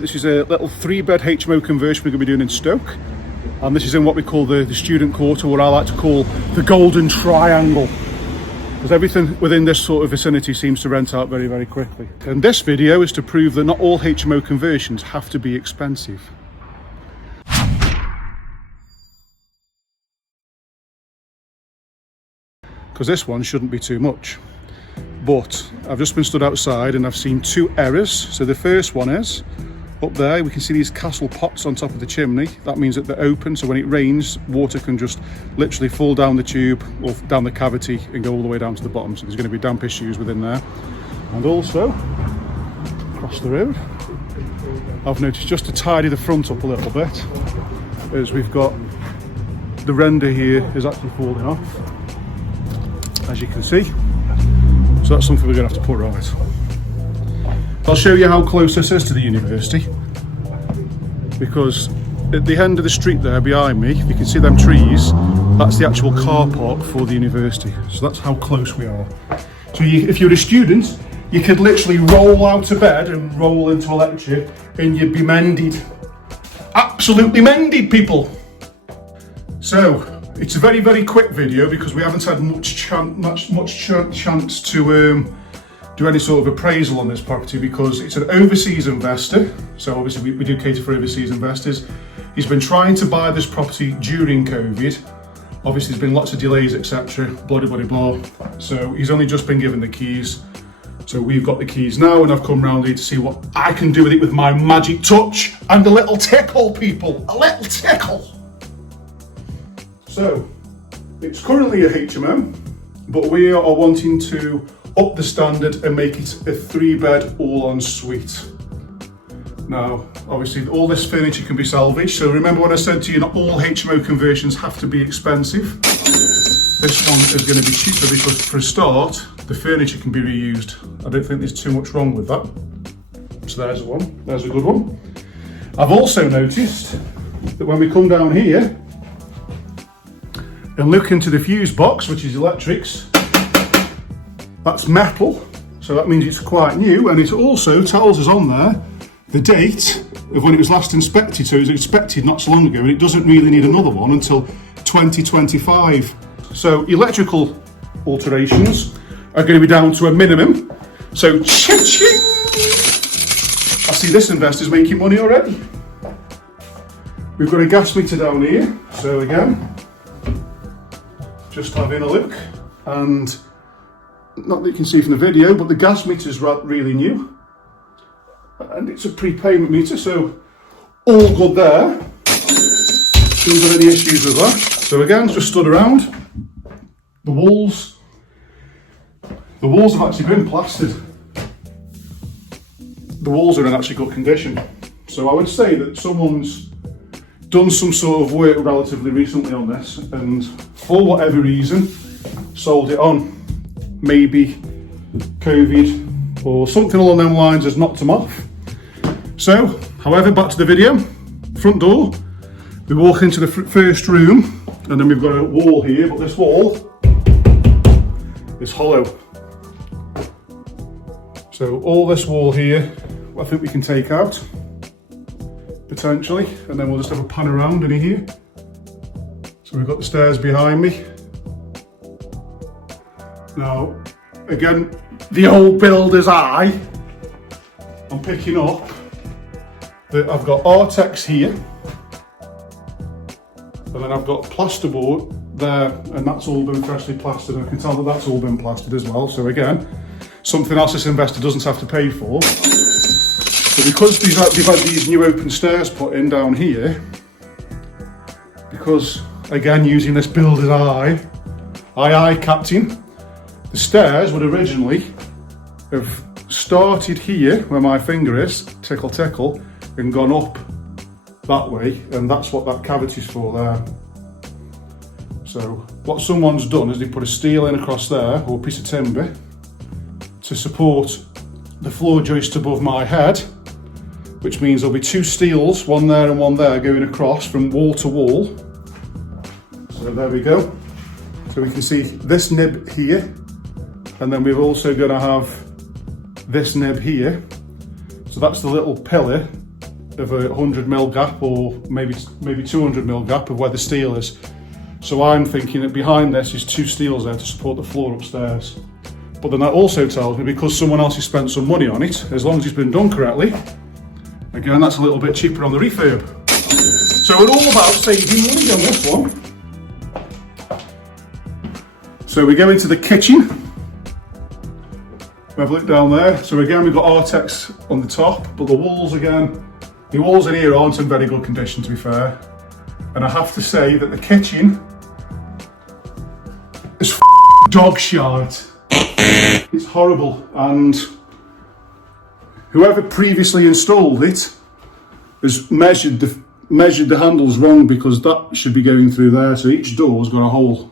This is a little 3-bed HMO conversion we're going to be doing in Stoke, and this is in what we call the student quarter, what I like to call the golden triangle, because everything within this sort of vicinity seems to rent out very, very quickly. And this video is to prove that not all HMO conversions have to be expensive. Because this one shouldn't be too much. But I've just been stood outside and I've seen two errors. So the first one is, up there we can see these castle pots on top of the chimney. That means that they're open, so when it rains, water can just literally fall down the tube or down the cavity and go all the way down to the bottom. So there's going to be damp issues within there. And also, across the road, I've noticed, just to tidy the front up a little bit, is we've got the render here is actually falling off, as you can see. So that's something we're going to have to put right. I'll show you how close this is to the university, because at the end of the street there behind me, if you can see them trees, that's the actual car park for the university. So that's how close we are. So if you're a student, you could literally roll out of bed and roll into a lecture and you'd be mended. Absolutely mended, people. So it's a very, very quick video because we haven't had much chance to do any sort of appraisal on this property, because it's an overseas investor. So obviously we do cater for overseas investors. He's been trying to buy this property during COVID. Obviously there's been lots of delays, etc. Blah, blah, blah. So he's only just been given the keys. So we've got the keys now, and I've come round here to see what I can do with it with my magic touch and a little tickle, people, a little tickle. So it's currently a HMO, but we are wanting to up the standard and make it a 3-bed all-en-suite. Now, obviously all this furniture can be salvaged, so remember when I said to you not all HMO conversions have to be expensive. This one is going to be cheaper because for a start, the furniture can be reused. I don't think there's too much wrong with that. So there's one, there's a good one. I've also noticed that when we come down here and look into the fuse box, which is electrics, that's metal, so that means it's quite new, and it also tells us on there the date of when it was last inspected. So it was inspected not so long ago, and it doesn't really need another one until 2025. So electrical alterations are going to be down to a minimum. So cha-ching! I see this investor's making money already. We've got a gas meter down here, so again, just having a look, and not that you can see from the video, but the gas meter is really new, and it's a prepayment meter, so all good there. Don't have any issues with that. So again, just stood around. The walls have actually been plastered. The walls are in actually good condition. So I would say that someone's done some sort of work relatively recently on this, and for whatever reason, sold it on. Maybe COVID or something along them lines has knocked them off. So, however, back to the video. Front door, we walk into the first room, and then we've got a wall here, but this wall is hollow. So all this wall here, I think we can take out, potentially, and then we'll just have a pan around in here. So we've got the stairs behind me. Now, again, the old builder's eye, I'm picking up that I've got Artex here, and then I've got plasterboard there, and that's all been freshly plastered, and I can tell that that's all been plastered as well. So again, something else this investor doesn't have to pay for. But because we've had these new open stairs put in down here, because again, using this builder's eye, aye captain, the stairs would originally have started here, where my finger is, tickle tickle, and gone up that way, and that's what that cavity's for there. So what someone's done is they put a steel in across there, or a piece of timber, to support the floor joist above my head, which means there'll be two steels, one there and one there, going across from wall to wall. So there we go. So we can see this nib here, and then we're also going to have this nib here. So that's the little pillar of a 100mm gap, or maybe 200mm gap of where the steel is. So I'm thinking that behind this is 2 steels there to support the floor upstairs. But then that also tells me, because someone else has spent some money on it, as long as it's been done correctly, again, that's a little bit cheaper on the refurb. So we're all about saving money on this one. So we go into the kitchen. We have a look down there. So again, we've got Artex on the top, but the walls again, the walls in here aren't in very good condition, to be fair. And I have to say that the kitchen is dog shite. It's horrible, and whoever previously installed it has measured the handles wrong, because that should be going through there, so each door's got a hole.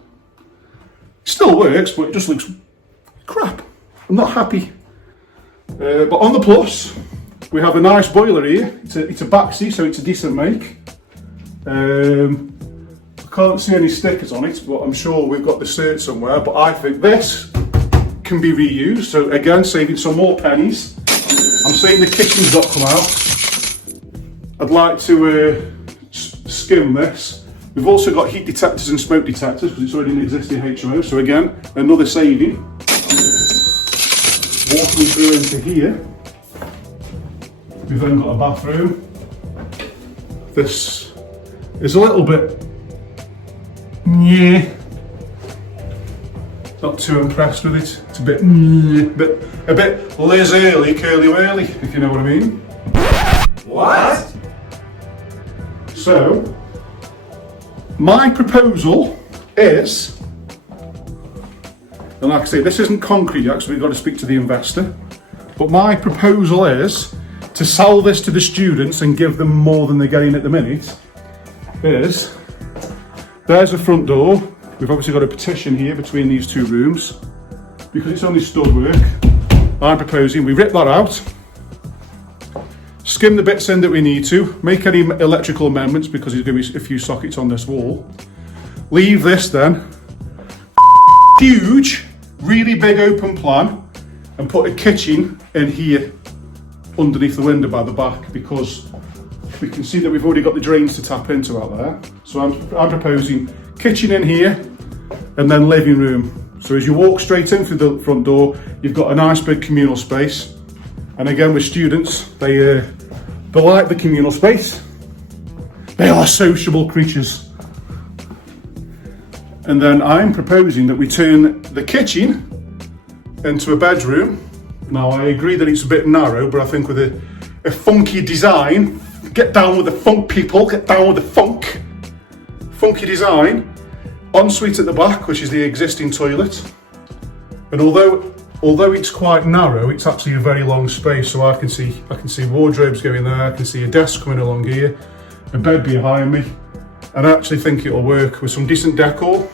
It still works, but it just looks crap. I'm not happy. But on the plus, we have a nice boiler here. It's a Baxi, so it's a decent make. I can't see any stickers on it, but I'm sure we've got the cert somewhere. But I think this can be reused, so again, saving some more pennies. I'm saying the kitchen's not come out. I'd like to skim this. We've also got heat detectors and smoke detectors, because it's already an existing HMO, so again, another saving. Walking through into here, we've then got a bathroom. This is a little bit, yeah, not too impressed with it. It's a bit Liz Early, curly whirly, if you know what I mean. What? So, my proposal is, and like I say, this isn't concrete yet, so we've got to speak to the investor, but my proposal is to sell this to the students and give them more than they're getting at the minute. There's a front door. We've obviously got a partition here between these 2 rooms. Because it's only stud work, I'm proposing we rip that out, skim the bits in that we need to, make any electrical amendments, because there's going to be a few sockets on this wall. Leave this then, huge, really big open plan, and put a kitchen in here underneath the window by the back, because we can see that we've already got the drains to tap into out there. So I'm proposing kitchen in here, and then living room. So as you walk straight in through the front door, you've got a nice big communal space. And again, with students, they like the communal space. They are sociable creatures. And then I'm proposing that we turn the kitchen into a bedroom. Now, I agree that it's a bit narrow, but I think with a funky design, get down with the funk, people, get down with the funk. Funky design. Ensuite at the back, which is the existing toilet. And although it's quite narrow, it's actually a very long space, so I can see wardrobes going there, I can see a desk coming along here, a bed behind me, and I actually think it'll work with some decent decor.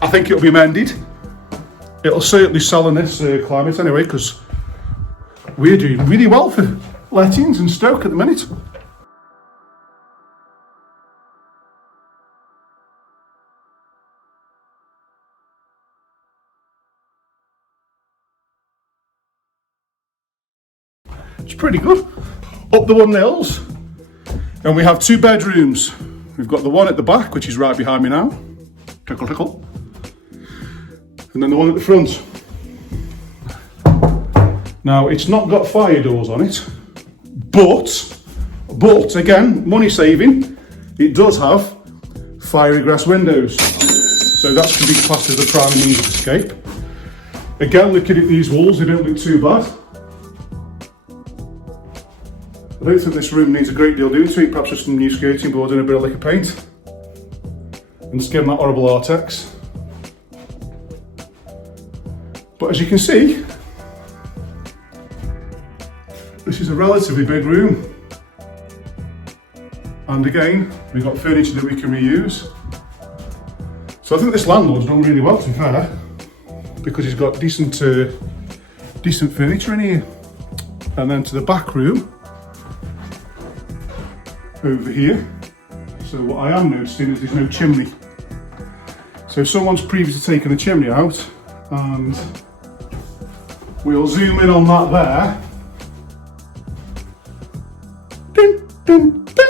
I think it'll be mended. It'll certainly sell in this climate anyway, because we're doing really well for lettings in Stoke at the minute. It's pretty good. Up the 1 nils, and we have 2 bedrooms. We've got the one at the back, which is right behind me now. Tickle, tickle. And then the one at the front. Now, it's not got fire doors on it, but again, money saving, it does have fire egress windows. So that can be classed as the primary means of escape. Again, looking at these walls, they don't look too bad. I don't think this room needs a great deal doing to it, perhaps just some new skirting boards and a bit of liquor paint. And skim that horrible Artex. But as you can see, this is a relatively big room. And again, we've got furniture that we can reuse. So I think this landlord's done really well, to be fair, because he's got decent furniture in here. And then to the back room, over here. So what I am noticing is there's no chimney. So someone's previously taken the chimney out, and we'll zoom in on that there. Ding, ding. dun, dun.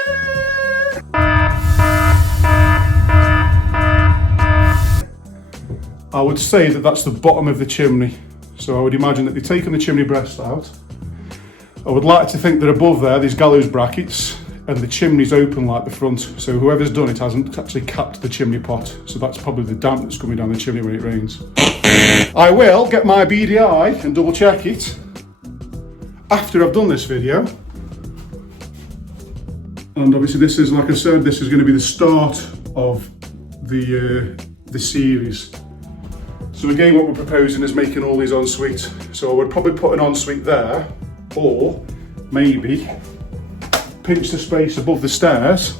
I would say that that's the bottom of the chimney. So I would imagine that they've taken the chimney breast out. I would like to think that above there, there's gallows brackets and the chimney's open like the front. So whoever's done it hasn't actually capped the chimney pot. So that's probably the damp that's coming down the chimney when it rains. I will get my BDI and double check it after I've done this video. And obviously this is, like I said, this is going to be the start of the series. So again, what we're proposing is making all these ensuite. So I would probably put an ensuite there, or maybe pinch the space above the stairs,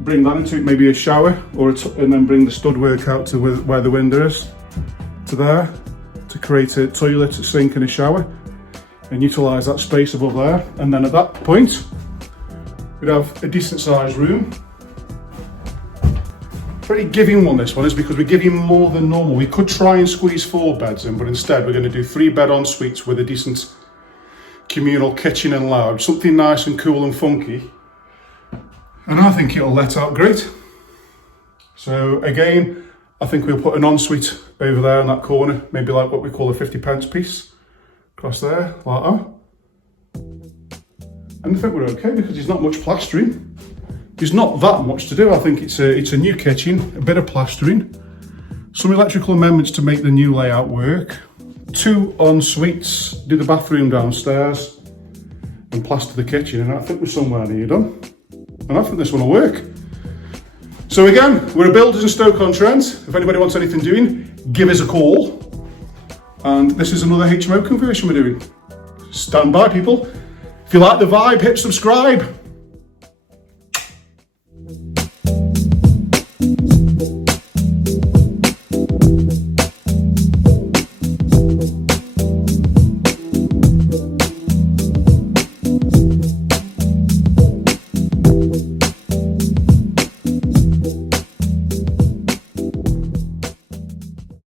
bring that into it, maybe a shower, and then bring the stud work out to where the window is, to there, to create a toilet, a sink and a shower, and utilise that space above there. And then at that point, we'd have a decent sized room. Pretty giving one, this one is, because we're giving more than normal. We could try and squeeze 4 beds in, but instead we're going to do 3 bed en suites with a decent communal kitchen and lounge, something nice and cool and funky. And I think it'll let out great. So again, I think we'll put an ensuite over there in that corner, maybe like what we call a 50p piece, across there, like that. And I think we're okay because there's not much plastering. There's not that much to do. I think it's a new kitchen, a bit of plastering, some electrical amendments to make the new layout work, 2 en-suites, do the bathroom downstairs, and plaster the kitchen. And I think we're somewhere near done. And I think this one will work. So again, we're builders in Stoke-on-Trent. If anybody wants anything doing, give us a call. And this is another HMO conversion we're doing. Stand by, people. If you like the vibe, hit subscribe.